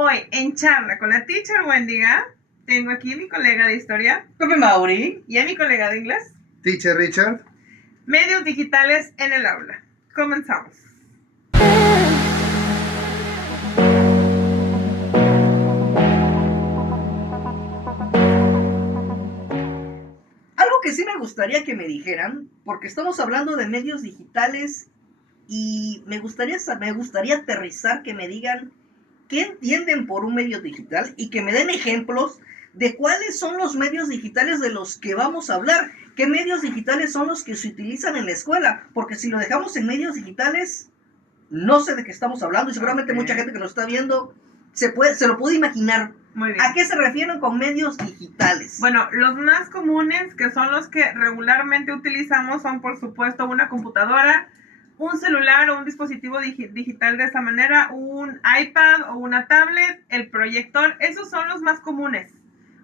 Hoy, en charla con la teacher Wendiga, tengo aquí a mi colega de historia, Pepe Mauri, y a mi colega de inglés, Teacher Richard. Medios digitales en el aula. Comenzamos. algo que sí me gustaría que me dijeran, porque estamos hablando de medios digitales y me gustaría aterrizar, que me digan qué entienden por un medio digital y que me den ejemplos de cuáles son los medios digitales de los que vamos a hablar, qué medios digitales son los que se utilizan en la escuela, porque si lo dejamos en medios digitales, no sé de qué estamos hablando y seguramente mucha gente que nos está viendo se lo puede imaginar. Muy bien. ¿A qué se refieren con medios digitales? Bueno, los más comunes, que son los que regularmente utilizamos, son por supuesto una computadora, un celular o un dispositivo digital de esta manera, un iPad o una tablet, el proyector. Esos son los más comunes,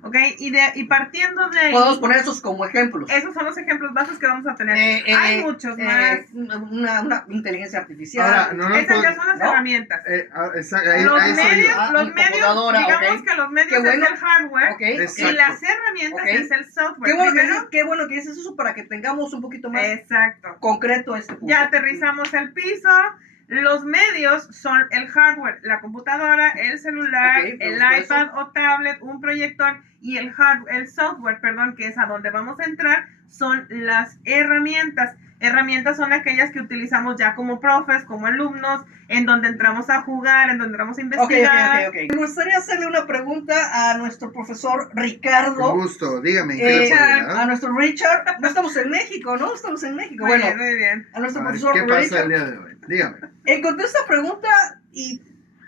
¿ok? Y partiendo de ahí, podemos poner esos como ejemplos. esos son los ejemplos básicos que vamos a tener. Hay muchos más. Una inteligencia artificial. Ahora, Esas ya son las herramientas. Los medios, digamos que los medios bueno. es el hardware, Okay. y las herramientas es el software. Qué bueno que dices eso para que tengamos un poquito más concreto este punto. Ya aterrizamos el piso. Los medios son el hardware, la computadora, el celular, el iPad o tablet, un proyector, y el software, que es a donde vamos a entrar, son las herramientas. Herramientas son aquellas que utilizamos ya como profes, como alumnos, en donde entramos a jugar, en donde entramos a investigar. Okay. Me gustaría hacerle una pregunta a nuestro profesor Ricardo. Con gusto, dígame. A nuestro Richard. No estamos en México, ¿no? Estamos en México. Muy bien. A nuestro profesor ¿Qué Richard. pasa el día de hoy? Dígame. Encontré esta pregunta y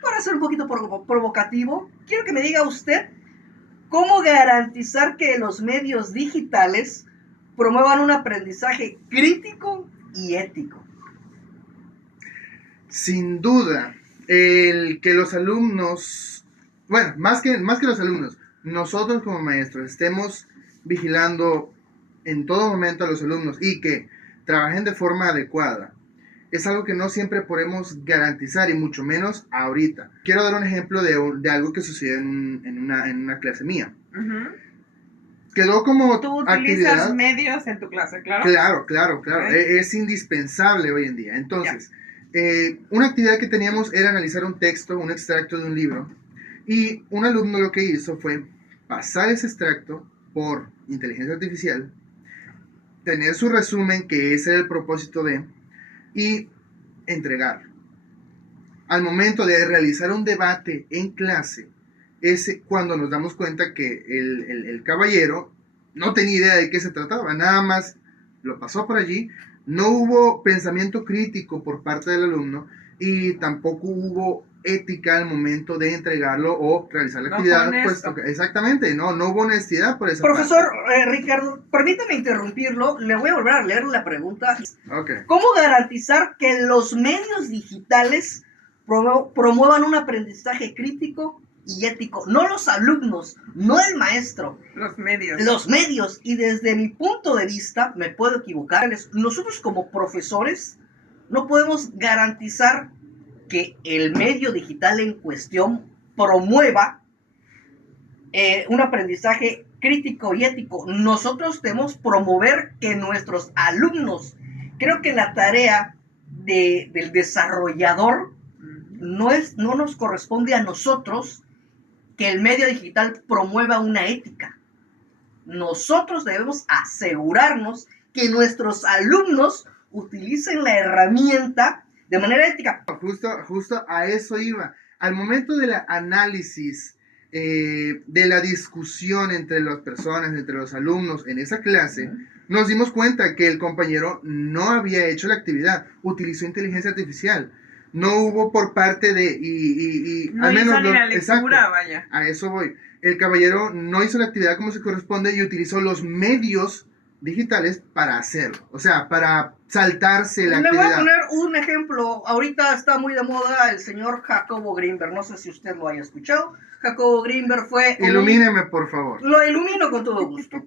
para ser un poquito provocativo, quiero que me diga usted cómo garantizar que los medios digitales promuevan un aprendizaje crítico y ético. Sin duda, el que los alumnos, bueno, más que los alumnos, nosotros como maestros estemos vigilando en todo momento a los alumnos y que trabajen de forma adecuada, es algo que no siempre podemos garantizar, y mucho menos ahorita. Quiero dar un ejemplo de algo que sucedió en una clase mía. Uh-huh. Quedó como ¿Tú utilizas actividad medios en tu clase, claro? Claro. Okay. Es indispensable hoy en día. Entonces, una actividad que teníamos era analizar un texto, un extracto de un libro, y un alumno lo que hizo fue pasar ese extracto por inteligencia artificial, tener su resumen, que ese era el propósito y entregarlo. Al momento de realizar un debate en clase, es cuando nos damos cuenta que el caballero no tenía idea de qué se trataba, nada más lo pasó por allí. No hubo pensamiento crítico por parte del alumno y tampoco hubo ética al momento de entregarlo o realizar la actividad. Exactamente, no hubo honestidad por esa Profesor parte. Ricardo, permítame interrumpirlo, le voy a volver a leer la pregunta. Okay. ¿Cómo garantizar que los medios digitales promuevan un aprendizaje crítico y ético? No los alumnos, no el maestro. Los medios. Los medios. Y desde mi punto de vista, me puedo equivocar, nosotros como profesores no podemos garantizar que el medio digital en cuestión promueva un aprendizaje crítico y ético. Nosotros debemos promover que nuestros alumnos, creo que la tarea del desarrollador no nos corresponde a nosotros que el medio digital promueva una ética. Nosotros debemos asegurarnos que nuestros alumnos utilicen la herramienta de manera ética. Justo a eso iba. Al momento del análisis, de la discusión entre las personas, entre los alumnos en esa clase, nos dimos cuenta que el compañero no había hecho la actividad, utilizó inteligencia artificial. No hubo por parte de... no al menos hizo ni la lectura, vaya. A eso voy. El caballero no hizo la actividad como se corresponde y utilizó los medios digitales para hacerlo. O sea, para saltarse la actividad. Le voy a poner un ejemplo. Ahorita está muy de moda el señor Jacobo Greenberg. No sé si usted lo haya escuchado. Jacobo Greenberg fue... Ilumíneme, por favor. Lo ilumino con todo gusto.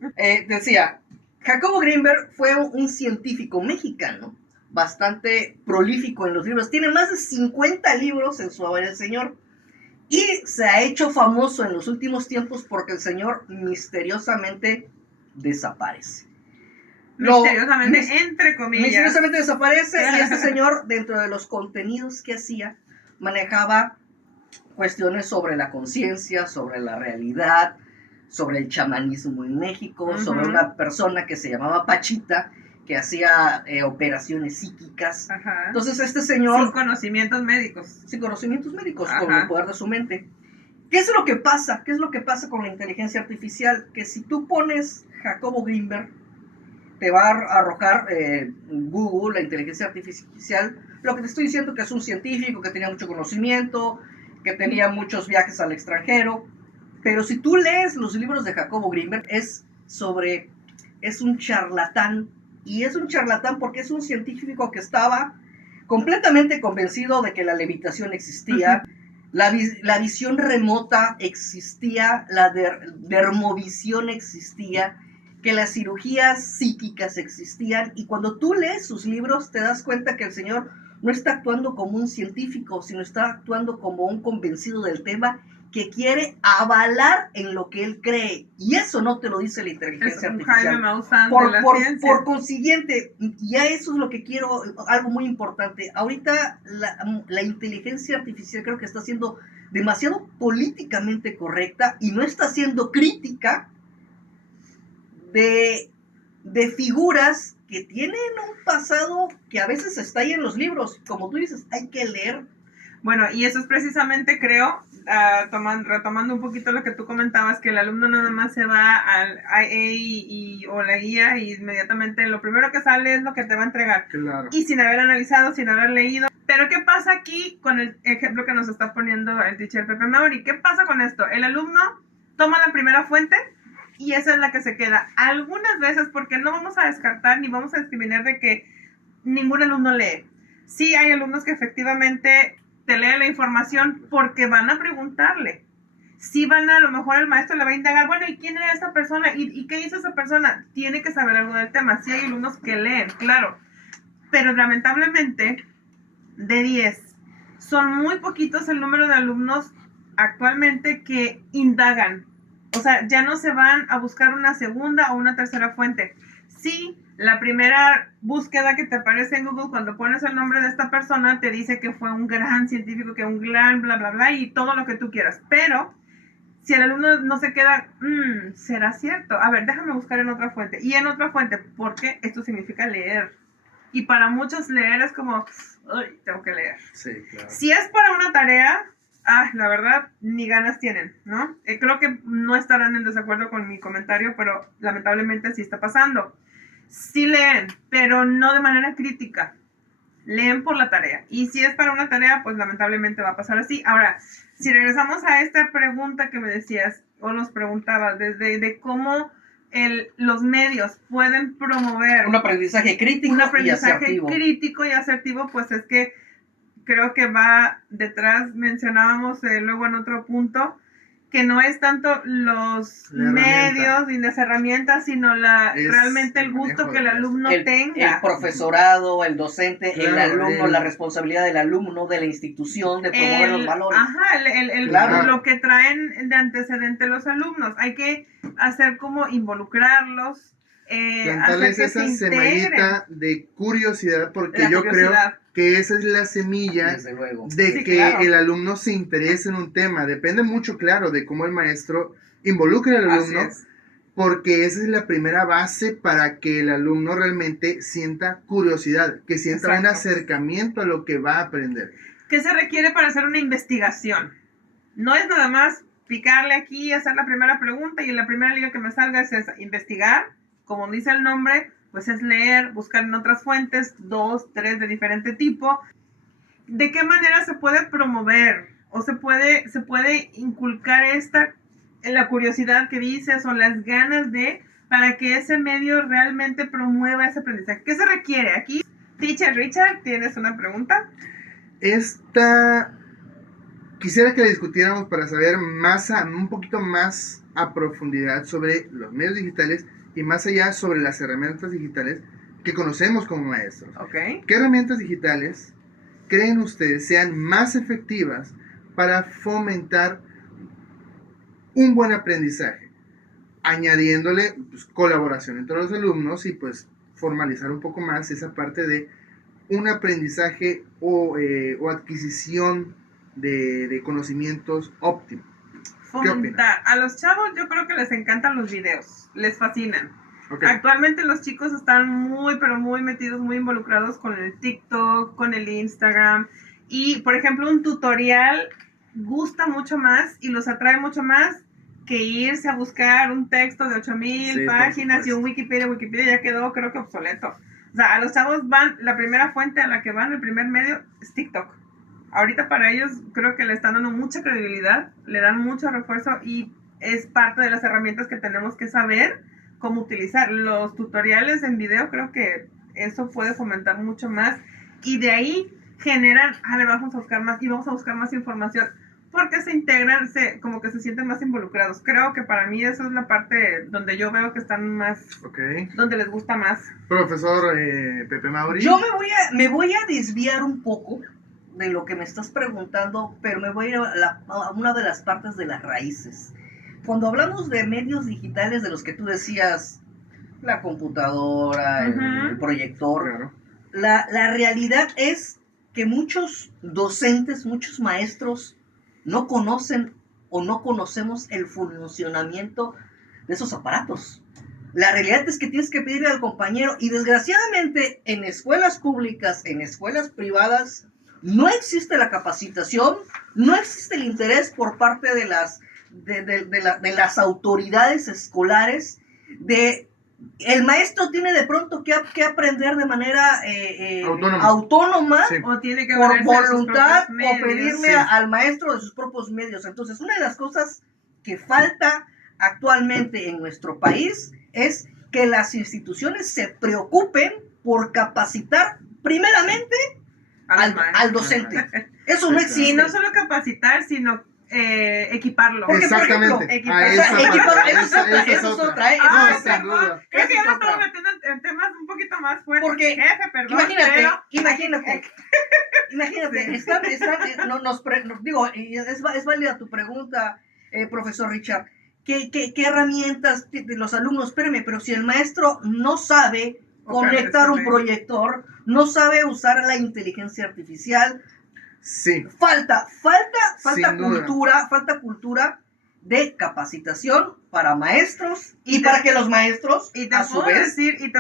Decía, Jacobo Greenberg fue un científico mexicano bastante prolífico en los libros. Tiene más de 50 libros en su haber el señor. Y se ha hecho famoso en los últimos tiempos porque el señor misteriosamente desaparece. Misteriosamente, entre comillas. Misteriosamente desaparece y este señor, dentro de los contenidos que hacía, manejaba cuestiones sobre la conciencia, sobre la realidad, sobre el chamanismo en México, sobre una persona que se llamaba Pachita, que hacía operaciones psíquicas. Ajá. Entonces este señor... Sin conocimientos médicos. Sin conocimientos médicos, Ajá. con el poder de su mente. ¿Qué es lo que pasa? ¿Qué es lo que pasa con la inteligencia artificial? Que si tú pones Jacobo Greenberg, te va a arrojar Google, la inteligencia artificial, lo que te estoy diciendo, que es un científico, que tenía mucho conocimiento, que tenía muchos viajes al extranjero. Pero si tú lees los libros de Jacobo Greenberg, es un charlatán. Y es un charlatán porque es un científico que estaba completamente convencido de que la levitación existía, la visión remota existía, la dermovisión existía, que las cirugías psíquicas existían. Y cuando tú lees sus libros te das cuenta que el señor no está actuando como un científico, sino está actuando como un convencido del tema que quiere avalar en lo que él cree. Y eso no te lo dice la inteligencia artificial. Por consiguiente, ya eso es lo que quiero, algo muy importante. Ahorita la inteligencia artificial creo que está siendo demasiado políticamente correcta y no está siendo crítica de figuras que tienen un pasado que a veces está ahí en los libros. Como tú dices, hay que leer. Bueno, y eso es precisamente, creo, retomando un poquito lo que tú comentabas, que el alumno nada más se va al IA o la guía y inmediatamente lo primero que sale es lo que te va a entregar. Claro. Y sin haber analizado, sin haber leído. Pero ¿qué pasa aquí con el ejemplo que nos está poniendo el teacher Pepe Mauri? ¿Qué pasa con esto? El alumno toma la primera fuente y esa es la que se queda. Algunas veces, porque no vamos a descartar ni vamos a discriminar de que ningún alumno lee. Sí hay alumnos que efectivamente te lee la información porque van a preguntarle. Sí van a lo mejor el maestro le va a indagar, bueno, ¿y quién era esa persona? ¿Y qué hizo esa persona? Tiene que saber algo del tema. Sí hay alumnos que leen, claro. Pero lamentablemente, de 10, son muy poquitos el número de alumnos actualmente que indagan. O sea, ya no se van a buscar una segunda o una tercera fuente. Sí, la primera búsqueda que te aparece en Google cuando pones el nombre de esta persona te dice que fue un gran científico, que un gran bla, bla, bla, y todo lo que tú quieras. Pero si el alumno no se queda, ¿será cierto? A ver, déjame buscar en otra fuente. Y en otra fuente, porque esto significa leer. Y para muchos leer es como, uy, tengo que leer. Sí, claro. Si es para una tarea, la verdad, ni ganas tienen, ¿no? Creo que no estarán en desacuerdo con mi comentario, pero lamentablemente sí está pasando. Sí leen, pero no de manera crítica. Leen por la tarea. Y si es para una tarea, pues lamentablemente va a pasar así. Ahora, si regresamos a esta pregunta que me decías, o nos preguntabas, de cómo los medios pueden promover un aprendizaje crítico y asertivo, pues es que creo que va detrás, mencionábamos luego en otro punto, que no es tanto los medios y las herramientas, sino realmente el gusto que el alumno tenga. El profesorado, el docente, claro, el alumno, la responsabilidad del alumno, de la institución, de promover los valores. Claro. Lo que traen de antecedente los alumnos. Hay que hacer como involucrarlos. Plantarles esa semillita de curiosidad, porque yo creo que esa es la semilla de que el alumno se interese en un tema. Depende mucho, claro, de cómo el maestro involucre al alumno, porque esa es la primera base para que el alumno realmente sienta curiosidad, que sienta un acercamiento a lo que va a aprender. ¿Qué se requiere para hacer una investigación? No es nada más picarle aquí, hacer la primera pregunta y en la primera liga que me salga es esa, investigar. Como dice el nombre, pues es leer, buscar en otras fuentes, 2, 3 de diferente tipo. ¿De qué manera se puede promover o se puede inculcar la curiosidad que dices o las ganas para que ese medio realmente promueva ese aprendizaje? ¿Qué se requiere? Aquí, Teacher Richard, ¿tienes una pregunta? Quisiera que la discutiéramos para saber un poquito más a profundidad sobre los medios digitales y más allá sobre las herramientas digitales que conocemos como maestros. Okay. ¿Qué herramientas digitales creen ustedes sean más efectivas para fomentar un buen aprendizaje, añadiéndole pues, colaboración entre los alumnos y pues formalizar un poco más esa parte de un aprendizaje o adquisición de conocimientos óptimo. Fomentar. A los chavos yo creo que les encantan los videos, les fascinan. Okay. Actualmente los chicos están muy, pero muy metidos, muy involucrados con el TikTok, con el Instagram. Y, por ejemplo, un tutorial gusta mucho más y los atrae mucho más que irse a buscar un texto de 8,000 páginas y un Wikipedia ya quedó, creo que obsoleto. O sea, a los chavos van, la primera fuente a la que van, el primer medio es TikTok. Ahorita para ellos creo que le están dando mucha credibilidad, le dan mucho refuerzo y es parte de las herramientas que tenemos que saber cómo utilizar. Los tutoriales en video, creo que eso puede fomentar mucho más y de ahí generan, a ver, vamos a buscar más y vamos a buscar más información porque se integran, como que se sienten más involucrados. Creo que para mí esa es la parte donde yo veo que están más, donde les gusta más. Profesor Pepe Mauri. Yo me voy a desviar un poco de lo que me estás preguntando, pero me voy a ir a una de las partes de las raíces. Cuando hablamos de medios digitales de los que tú decías, la computadora, el proyector, la realidad es que muchos docentes, muchos maestros no conocen o no conocemos el funcionamiento de esos aparatos. La realidad es que tienes que pedirle al compañero y desgraciadamente en escuelas públicas, en escuelas privadas, no existe la capacitación, no existe el interés por parte de las autoridades escolares. El maestro tiene de pronto que aprender de manera autónoma o tiene que por voluntad o pedirle al maestro de sus propios medios. Entonces, una de las cosas que falta actualmente en nuestro país es que las instituciones se preocupen por capacitar primeramente al docente. Eso no existe. Y no solo capacitar, sino equiparlo. Porque, exactamente. Eso es otra. Creo que ya nos estamos metiendo en temas un poquito más fuertes. Porque, jefe, perdón. Imagínate, es válida tu pregunta, profesor Richard. ¿Qué herramientas de los alumnos? Espérame, pero si el maestro no sabe conectar un proyector, no sabe usar la inteligencia artificial, falta cultura de capacitación para maestros y para que los maestros te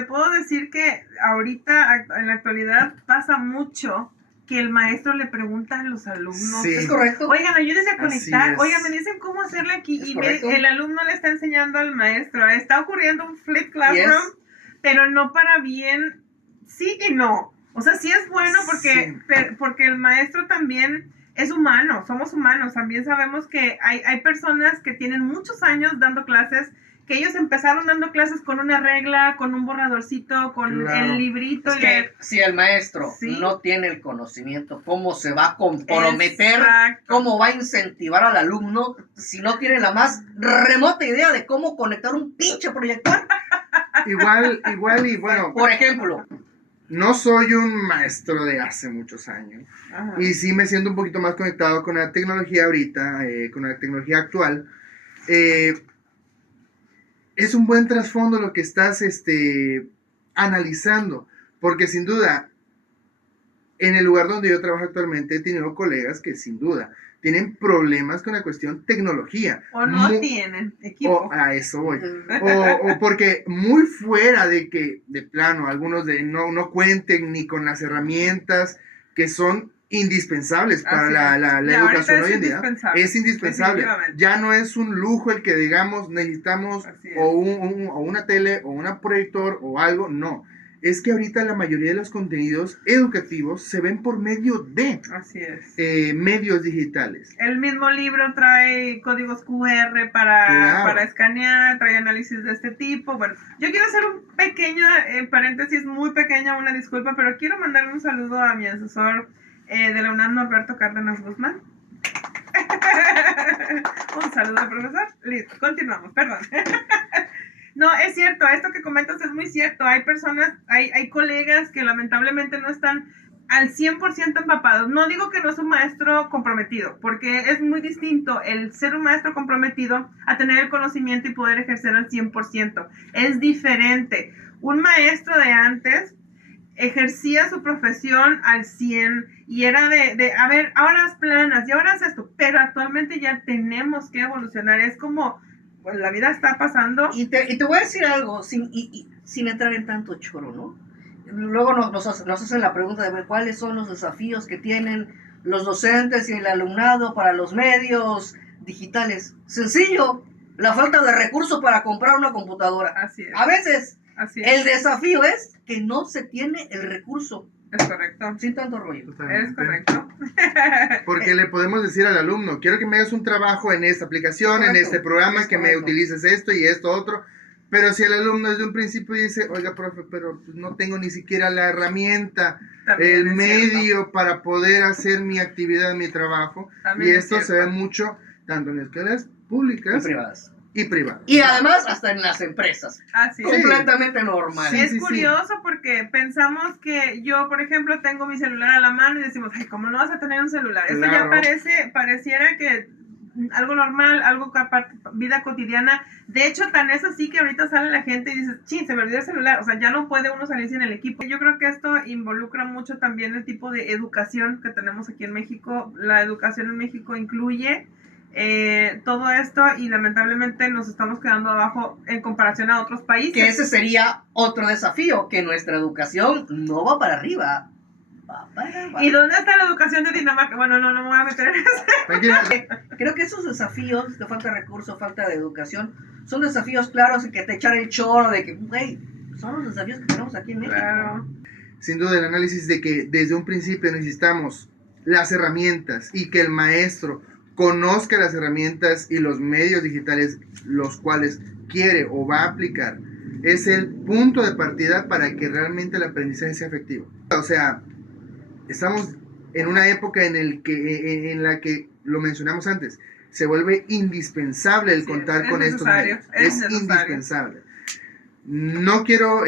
puedo decir que ahorita en la actualidad pasa mucho que el maestro le pregunta a los alumnos. Es correcto. Oigan, ayúdenme a conectar. Oigan, me dicen cómo hacerle aquí. El alumno le está enseñando al maestro. Está ocurriendo un flip classroom, pero no para bien. Sí y no. O sea, sí es bueno porque el maestro también es humano. Somos humanos. También sabemos que hay personas que tienen muchos años dando clases, que ellos empezaron dando clases con una regla, con un borradorcito, con el librito. Es que si el maestro no tiene el conocimiento, ¿cómo se va a comprometer? Exacto. ¿Cómo va a incentivar al alumno si no tiene la más remota idea de cómo conectar un pinche proyector? Igual y bueno. Por ejemplo. No soy un maestro de hace muchos años. Ajá. Y sí me siento un poquito más conectado con la tecnología ahorita, con la tecnología actual. Es un buen trasfondo lo que estás analizando, porque sin duda, en el lugar donde yo trabajo actualmente he tenido colegas que sin duda tienen problemas con la cuestión tecnología. O no tienen equipo. A eso voy. O porque muy fuera de que, de plano, algunos no cuenten ni con las herramientas que son indispensables para la educación hoy en día. Es indispensable. Ya no es un lujo el que digamos necesitamos o una tele o un proyector o algo, no. Es que ahorita la mayoría de los contenidos educativos se ven por medio de medios digitales. El mismo libro trae códigos QR para escanear, trae análisis de este tipo. Bueno, yo quiero hacer un pequeño paréntesis, muy pequeño, una disculpa, pero quiero mandarle un saludo a mi asesor de la UNAM, Norberto Cárdenas Guzmán. Un saludo, profesor. Listo, continuamos, perdón. No, es cierto, esto que comentas es muy cierto. Hay personas, hay colegas que lamentablemente no están al 100% empapados. No digo que no es un maestro comprometido, porque es muy distinto el ser un maestro comprometido a tener el conocimiento y poder ejercer al 100%. Es diferente. Un maestro de antes ejercía su profesión al 100 y era a ver, ahora haz planas y ahora haz esto, pero actualmente ya tenemos que evolucionar. Es como, pues la vida está pasando. Y te voy a decir algo, sin entrar en tanto choro, ¿no? Luego nos hacen la pregunta de cuáles son los desafíos que tienen los docentes y el alumnado para los medios digitales. Sencillo, la falta de recursos para comprar una computadora. Así es. A veces, Así es. el desafío es que no se tiene el recurso. Es correcto. Sin tanto rollo. Es correcto. Porque le podemos decir al alumno, quiero que me hagas un trabajo en esta aplicación, Correcto, en este programa, es que me correcto. utilices esto y esto otro. Pero si el alumno desde un principio dice, oiga, profe, pero pues no tengo ni siquiera la herramienta, También el es medio cierto. para poder hacer mi actividad, mi trabajo. También Y es esto se cierto. ve mucho tanto en escuelas Y públicas privadas. y privadas. Y además hasta en las empresas. Así es. Completamente normal. Sí, Es sí, sí. curioso porque pensamos que yo, por ejemplo, tengo mi celular a la mano y decimos, ay, ¿cómo no vas a tener un celular? Eso ya Claro. pareciera que algo normal, algo vida cotidiana. De hecho, tan es así que ahorita sale la gente y dice, sí, se me olvidó el celular. O sea, ya no puede uno salir sin el equipo. Yo creo que esto involucra mucho también el tipo de educación que tenemos aquí en México. La educación en México incluye todo esto y lamentablemente nos estamos quedando abajo en comparación a otros países. Que ese sería otro desafío, que nuestra educación no va para arriba, va para abajo. ¿Y dónde está la educación de Dinamarca? Bueno, no me voy a meter en eso. Tranquila. Creo que esos desafíos de falta de recursos, falta de educación, son desafíos claros y que te echan el choro de que, güey, son los desafíos que tenemos aquí en México. Claro. Sin duda el análisis de que desde un principio necesitamos las herramientas y que el maestro conozca las herramientas y los medios digitales los cuales quiere o va a aplicar es el punto de partida para que realmente el aprendizaje sea efectivo. O sea, estamos en una época en la que, lo mencionamos antes, se vuelve indispensable el Sí, contar es con estos necesario, medios. es Es necesario. indispensable. No quiero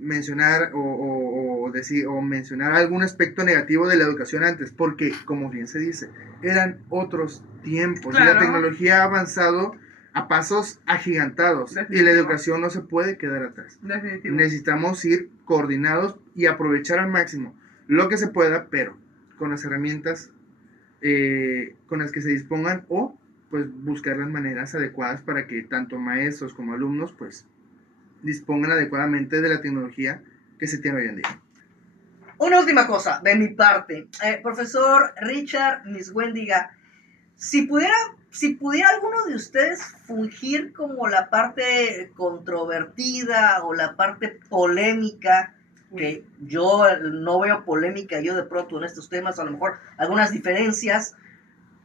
mencionar o mencionar algún aspecto negativo de la educación antes, porque, como bien se dice, eran otros tiempos. Y la Claro. tecnología ha avanzado a pasos agigantados y Definitivo. la educación no se puede quedar atrás. Definitivo. Necesitamos ir coordinados y aprovechar al máximo lo que se pueda, pero con las herramientas con las que se dispongan o pues buscar las maneras adecuadas para que tanto maestros como alumnos pues dispongan adecuadamente de la tecnología que se tiene hoy en día. Una última cosa de mi parte. Profesor Richard Miswendiga, si pudiera alguno de ustedes fungir como la parte controvertida o la parte polémica, que yo no veo polémica yo de pronto en estos temas, a lo mejor algunas diferencias,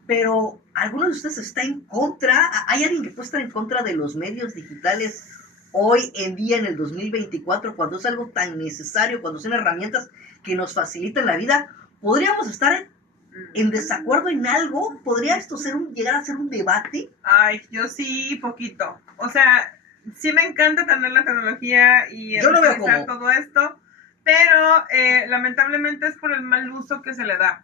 pero ¿alguno de ustedes está en contra? ¿Hay alguien que puede estar en contra de los medios digitales hoy en día en el 2024, cuando es algo tan necesario, cuando son herramientas que nos facilitan la vida? ¿Podríamos estar en desacuerdo en algo? ¿Podría esto llegar a ser un debate? Ay, yo sí, poquito. O sea, sí me encanta tener la tecnología y Yo lo veo utilizar como- todo esto, pero lamentablemente es por el mal uso que se le da.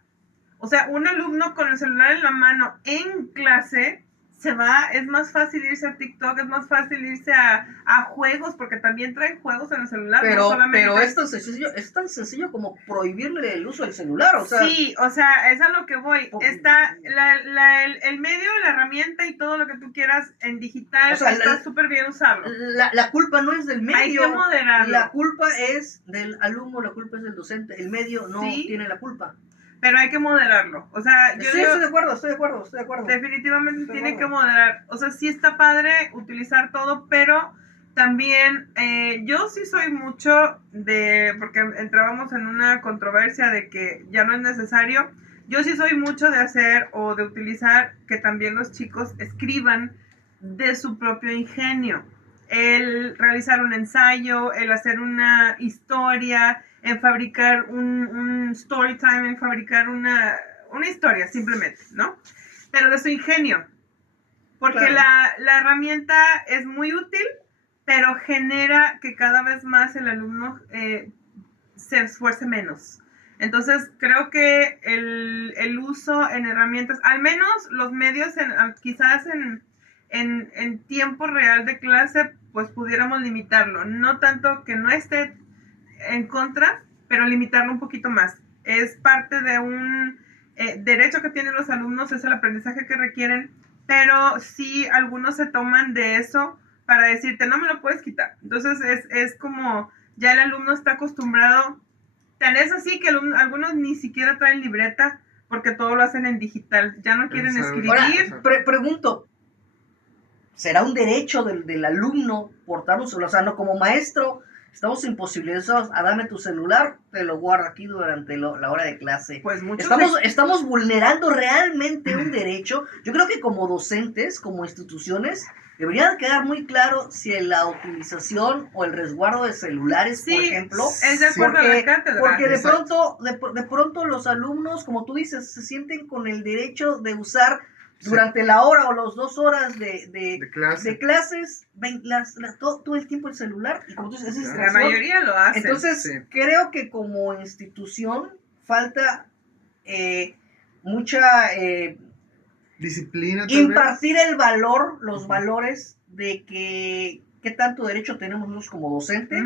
O sea, un alumno con el celular en la mano en clase es más fácil irse a TikTok, es más fácil irse a juegos, porque también traen juegos en el celular. Pero, no solamente... pero es tan sencillo como prohibirle el uso del celular, o sea... Sí, o sea, es a lo que voy. Por- Está el medio, la herramienta y todo lo que tú quieras en digital, O sea, está súper bien usarlo. La culpa no es del medio. Hay que moderarlo. La culpa es del alumno, la culpa es del docente. El medio no Sí. tiene la culpa. Pero hay que moderarlo. O sea, yo Sí, digo, estoy de acuerdo. definitivamente Estoy de tiene que acuerdo. moderar. O sea, sí está padre utilizar todo, pero también yo sí soy mucho porque entrábamos en una controversia de que ya no es necesario. Yo sí soy mucho de hacer o de utilizar que también los chicos escriban de su propio ingenio. El realizar un ensayo, el hacer una historia, en fabricar un story time, en fabricar una historia simplemente, ¿no? Pero de su ingenio. Porque Claro. la herramienta es muy útil, pero genera que cada vez más el alumno se esfuerce menos. Entonces, creo que el uso en herramientas, al menos los medios, quizás en tiempo real de clase, pues pudiéramos limitarlo. No tanto que no esté en contra, pero limitarlo un poquito más. Es parte de un derecho que tienen los alumnos, es el aprendizaje que requieren, pero sí algunos se toman de eso para decirte, no me lo puedes quitar. Entonces es como ya el alumno está acostumbrado. Tan es así que algunos ni siquiera traen libreta porque todo lo hacen en digital. Ya no quieren escribir. Ahora, pregunto, ¿será un derecho del alumno portar un celular? O sea, no, como maestro, estamos imposibilitados a darme tu celular, te lo guardo aquí durante la hora de clase. Pues estamos vulnerando realmente un derecho. Yo creo que como docentes, como instituciones, debería quedar muy claro si la utilización o el resguardo de celulares, por ejemplo, es de acuerdo a la cátedra. Porque de pronto los alumnos, como tú dices, se sienten con el derecho de usar durante la hora o las 2 horas de clases, todo el tiempo el celular. Y como tú dices, la mayoría lo hace. Entonces, creo que como institución falta mucha disciplina, impartir el valor, los valores de qué tanto derecho tenemos nosotros como docentes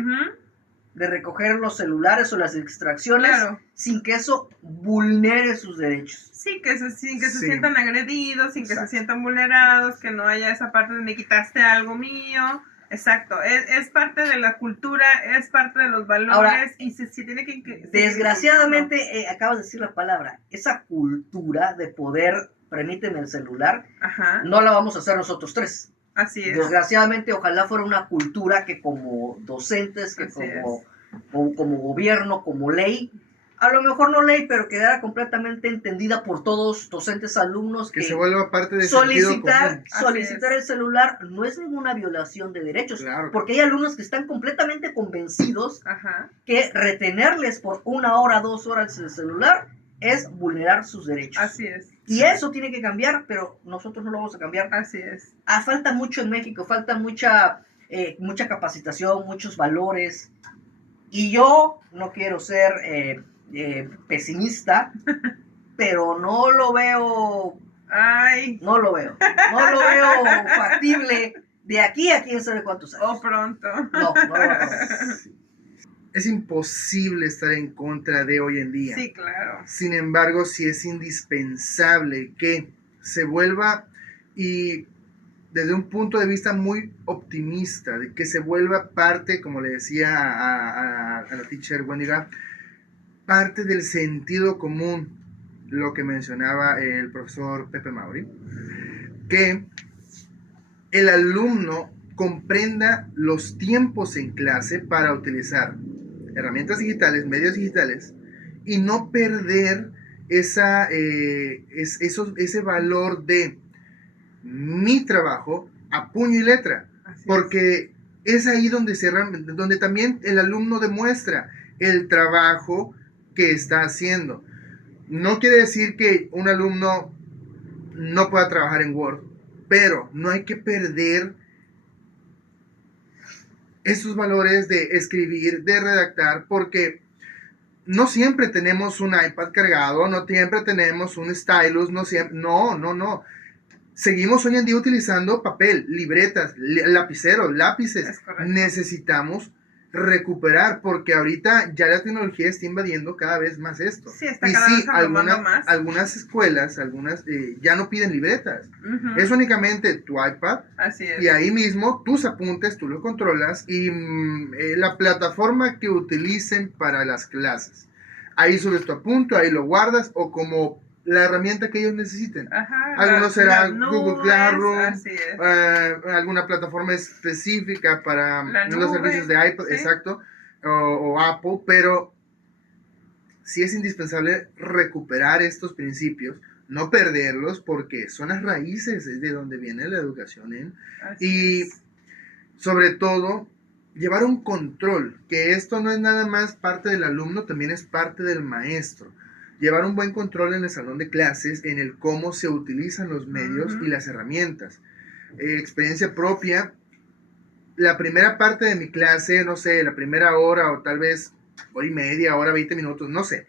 de recoger los celulares o las extracciones sin que eso vulnere sus derechos. Sí, sin que se sientan agredidos, sin que se sientan vulnerados, que no haya esa parte de me quitaste algo mío. Exacto, es parte de la cultura, es parte de los valores. Ahora, y se tiene que... Desgraciadamente, acabas de decir la palabra, esa cultura de poder, permíteme el celular, no la vamos a hacer nosotros tres. Así es. Desgraciadamente, ojalá fuera una cultura que como docentes, que como gobierno, como ley, a lo mejor no ley, pero quedara completamente entendida por todos docentes, alumnos, que se vuelva parte de solicitar el celular no es ninguna violación de derechos, porque hay alumnos que están completamente convencidos que retenerles por 1 hora, 2 horas el celular es vulnerar sus derechos. Así es. Y eso tiene que cambiar, pero nosotros no lo vamos a cambiar. Así es. Falta mucho en México, falta mucha capacitación, muchos valores. Y yo no quiero ser pesimista, pero no lo veo factible de aquí a quién sabe cuántos años. O pronto. No lo veo. Es imposible estar en contra de hoy en día. Sí, claro. Sin embargo, sí es indispensable que se vuelva, y desde un punto de vista muy optimista, de que se vuelva parte, como le decía a la teacher Wendiga, parte del sentido común, lo que mencionaba el profesor Pepe Mauri, que el alumno comprenda los tiempos en clase para utilizar herramientas digitales, medios digitales, y no perder ese valor de mi trabajo a puño y letra, porque es ahí donde también el alumno demuestra el trabajo que está haciendo. No quiere decir que un alumno no pueda trabajar en Word, pero no hay que perder esos valores de escribir, de redactar, porque no siempre tenemos un iPad cargado, no siempre tenemos un stylus, no. Seguimos hoy en día utilizando papel, libretas, lapiceros, lápices. Necesitamos recuperar, porque ahorita ya la tecnología está invadiendo cada vez más esto. Sí, está cada vez más. Algunas escuelas, ya no piden libretas. Es únicamente tu iPad. Así es. Y ahí mismo tus apuntes, tú los controlas, y la plataforma que utilicen para las clases. Ahí subes tu apunte, ahí lo guardas, o como la herramienta que ellos necesiten. Algunos será Google Classroom, alguna plataforma específica para los servicios de iPad, exacto, o Apple, pero sí es indispensable recuperar estos principios, no perderlos, porque son las raíces de donde viene la educación, sobre todo llevar un control, que esto no es nada más parte del alumno, también es parte del maestro. Llevar un buen control en el salón de clases, en el cómo se utilizan los medios y las herramientas. Experiencia propia, la primera parte de mi clase, no sé, la primera hora o tal vez hora y media, hora 20 minutos, no sé.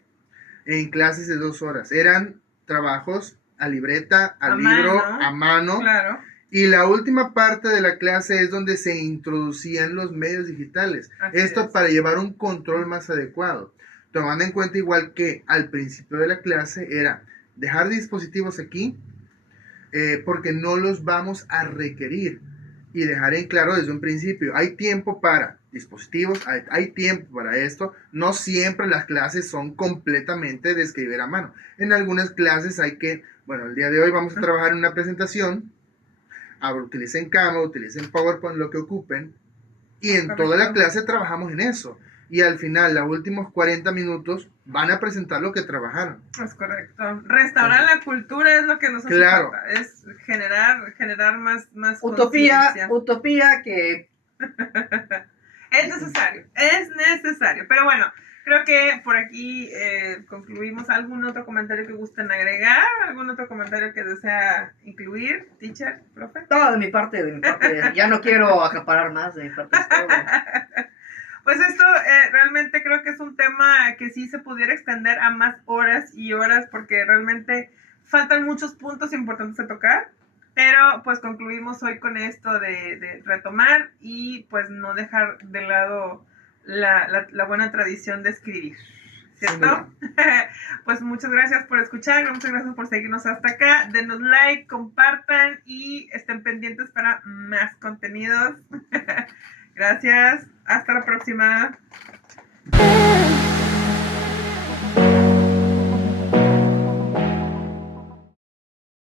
en clases de 2 horas. Eran trabajos a libreta, al A libro, mano. a mano. Claro. Y la última parte de la clase es donde se introducían los medios digitales. Así Esto es. para llevar un control más adecuado. Tomando en cuenta igual que al principio de la clase era dejar dispositivos aquí porque no los vamos a requerir. Y dejar en claro desde un principio, hay tiempo para dispositivos, hay tiempo para esto. No siempre las clases son completamente de escribir a mano. En algunas clases hay que, bueno, el día de hoy vamos a trabajar en una presentación. Utilicen Canva, utilicen PowerPoint, lo que ocupen. Y en toda la clase trabajamos en eso. Y al final, los últimos 40 minutos, van a presentar lo que trabajaron. Es correcto. Restaurar la cultura es lo que nos hace falta. Es generar más Utopía conciencia. que... Es necesario. Pero bueno, creo que por aquí concluimos. ¿Algún otro comentario que gusten agregar? ¿Algún otro comentario que desea incluir? Teacher, profe. No, de mi parte. Ya no quiero acaparar más de mi parte. Pues esto realmente creo que es un tema que sí se pudiera extender a más horas y horas porque realmente faltan muchos puntos importantes a tocar, pero pues concluimos hoy con esto de retomar y pues no dejar de lado la buena tradición de escribir, ¿cierto? Sí, pues muchas gracias por escuchar, muchas gracias por seguirnos hasta acá, denos like, compartan y estén pendientes para más contenidos. Gracias, hasta la próxima.